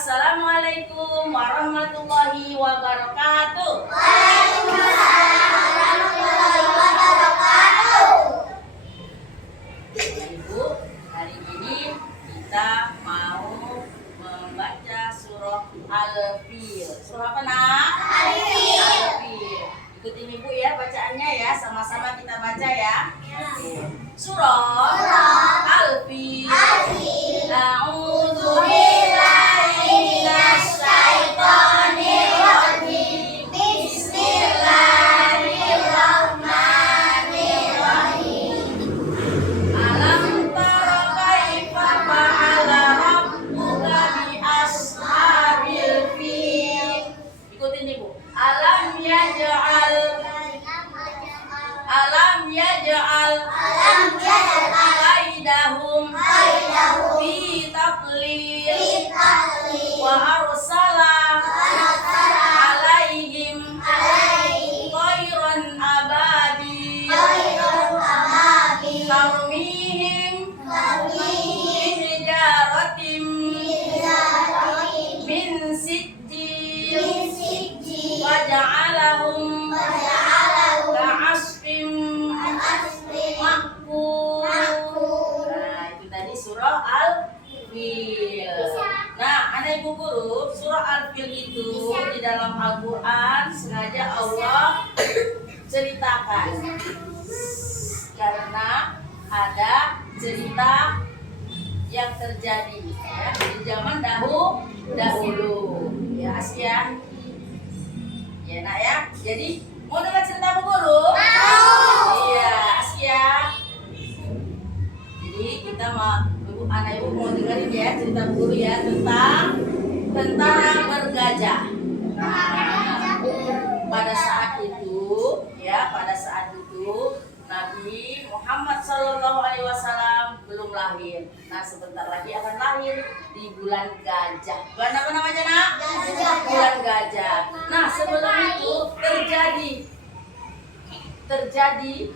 Assalamualaikum warahmatullahi wabarakatuh. Waalaikumsalam warahmatullahi wabarakatuh. Ibu, hari ini kita mau membaca surah Al-Fil. Surah apa, Nak? Al-Fil. Al-Fil. Ikutin Ibu ya bacaannya ya, sama-sama kita baca ya. Surah Al-Fil. A'udzu billahi minasy syaithanir rajim. Bismillahirrahmanirrahim. Alam tara kaifa fa'ala rabbuka bi ashabil fil. Ikutin Ibu. Alam yaj'al kaidahum fi taqlil wa arsala alaihim tayran ababil tarmihim bihijaratin min sijjil waja'alahum ka'asfin ma'kul. Nah, itu tadi surah Al-Fil. Nah, anak ibu guru, surah Al-Fil itu di dalam Al-Quran sengaja Allah ceritakan karena ada cerita yang terjadi ya, di zaman dahulu ya, Asya ya, Nak ya. Jadi mau dengar cerita Bu Guru? Iya, Asya. Jadi kita anak ibu mau dengerin ya cerita Bu Guru ya tentang tentara bergajah. Pada saat itu Nabi Muhammad SAW belum lahir. Nah, sebentar lagi akan lahir di bulan gajah. Bulan apa namanya, Nak? Bulan gajah. Nah, sebelum itu terjadi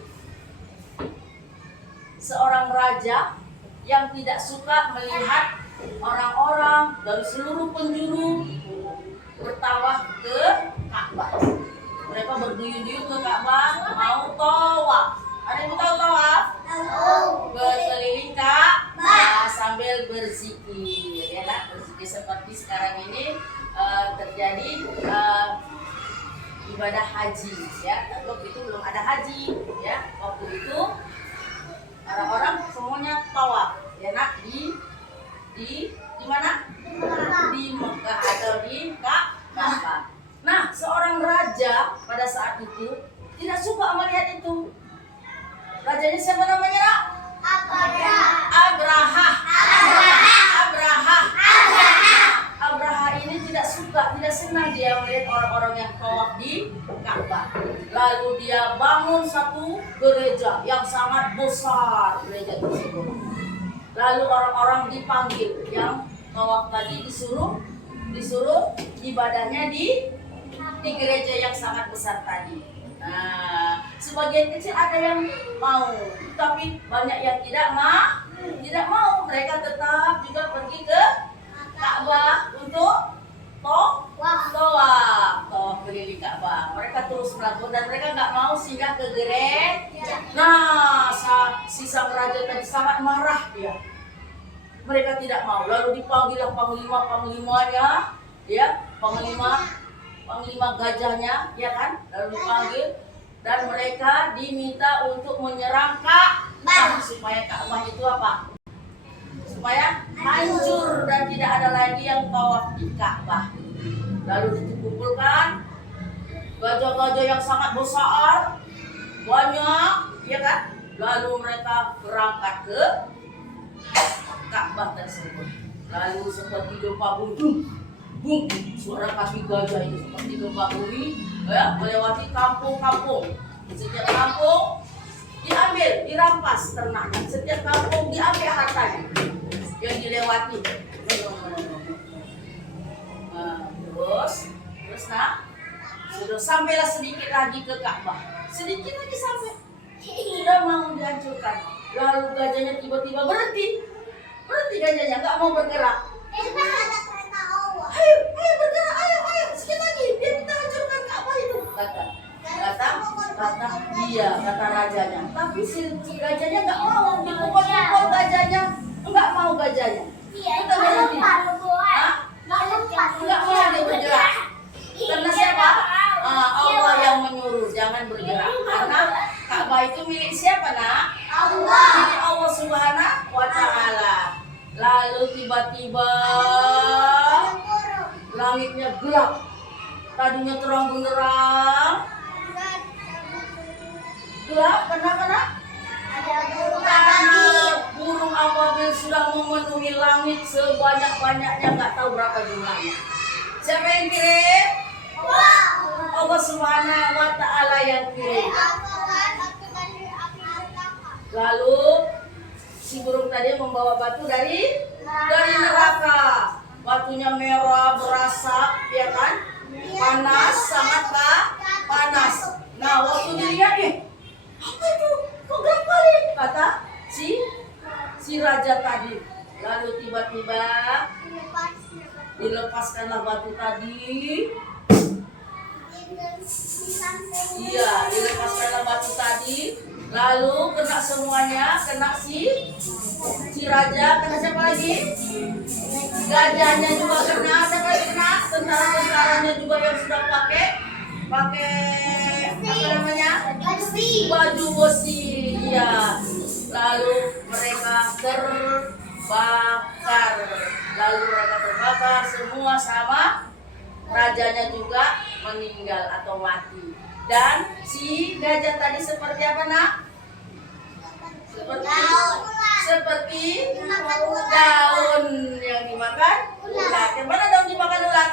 seorang raja yang tidak suka melihat orang-orang dari seluruh penjuru bertawaf ke Ka'bah. Mereka berduyun-duyun ke Ka'bah mau tawaf. Ada yang tahu tawaf? Berkeliling Ka'bah sambil berzikir, ya nak, berzikir seperti sekarang ini terjadi ibadah haji, ya. Waktu itu belum ada haji, ya. Waktu itu orang-orang semuanya tawaf, ya nak, di mana? Di Mekah atau di Ka'bah. Nah, seorang raja pada saat itu tidak suka melihat itu. Rajanya siapa namanya, Nak? Abraha ini tidak senang dia melihat orang-orang yang tawaf di Ka'bah. Lalu dia bangun satu gereja yang sangat besar, gereja tersebut. Lalu orang-orang dipanggil yang tawaf tadi disuruh ibadahnya di gereja yang sangat besar tadi. Nah, sebagian kecil ada yang mau, tapi banyak yang tidak mau. Mereka tetap juga pergi ke Ka'bah untuk tawaf keliling Ka'bah. Mereka terus melakukan dan mereka nggak mau singgah ke gereja. Nah, si sang raja tadi sangat marah dia. Mereka tidak mau. Lalu dipanggillah panglimanya, ya, panglima gajahnya, ya kan, lalu dipanggil dan mereka diminta untuk menyerang Ka'bah supaya Ka'bah itu apa? Supaya hancur dan tidak ada lagi yang tawaf di Ka'bah. Lalu dikumpulkan gajah-gajah yang sangat besar, banyak, ya kan? Lalu mereka berangkat ke Ka'bah tersebut. Lalu seperti gempa bumi, bum, suara kaki gajah itu seperti gempa bumi, ya, melewati kampung-kampung. Setiap kampung diambil, dirampas ternaknya. Setiap kampung diambil hartanya yang dilewati. Terus nak, sudah sampailah sedikit lagi ke Ka'bah. Sedikit lagi sampai, sudah mau dihancurkan. Lalu gajahnya tiba-tiba berhenti gajahnya, nggak mau bergerak. rajanya. Tapi si gajahnya nggak mau, dipukul-pukul gajahnya, nggak mau gajahnya. Kita berhenti. Hah? Nggak mau dia bergerak. Karena siapa? Allah yang menyuruh jangan bergerak. Karena Ka'bah itu milik siapa, Nak? Milik Allah Subhanahu wa Ta'ala. Lalu tiba-tiba langitnya gelap. Tadinya terang benderang. Gelap, karena burung ababil sudah memenuhi langit sebanyak-banyaknya, nggak tahu berapa jumlahnya. Siapa yang kirim? Allah Subhanahu wa Ta'ala yang kirim. Lalu si burung tadi membawa batu dari neraka. Batunya merah, berasap, ya kan? Panas, sangat panas. Nah, waktu dilihat apa itu? Kok gelap kali? Kata si raja tadi. Lalu tiba-tiba dilepaskanlah batu tadi. Iya, dilepaskanlah batu tadi. Lalu kena semuanya, kena si raja, kena siapa lagi? Gajahnya juga kena, siapa lagi kena? Tentara-tentaranya juga yang sudah pakai apa namanya? Baju besi. Iya. Lalu mereka terbakar. Semua sama rajanya juga meninggal atau mati. Dan si gajah tadi seperti apa, Nak? Seperti daun yang dimakan ulat. Yang mana daun dimakan ulat?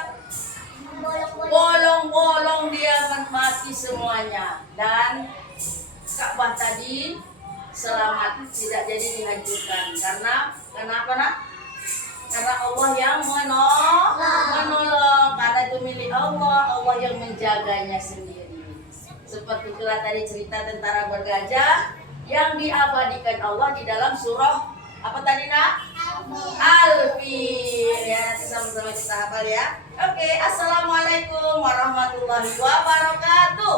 Bolong-bolong dia mati semuanya. Dan Ka'bah tadi selamat, tidak jadi dihancurkan. Kenapa, Nak? Karena Allah yang menolong. Karena itu milik Allah, Allah yang menjaganya sendiri. Seperti itulah tadi cerita tentara bergajah yang diabadikan Allah di dalam surah apa tadi, Nak? Al-Fil. Ya, nanti sama-sama kita hafal ya. Oke, assalamualaikum warahmatullahi wabarakatuh.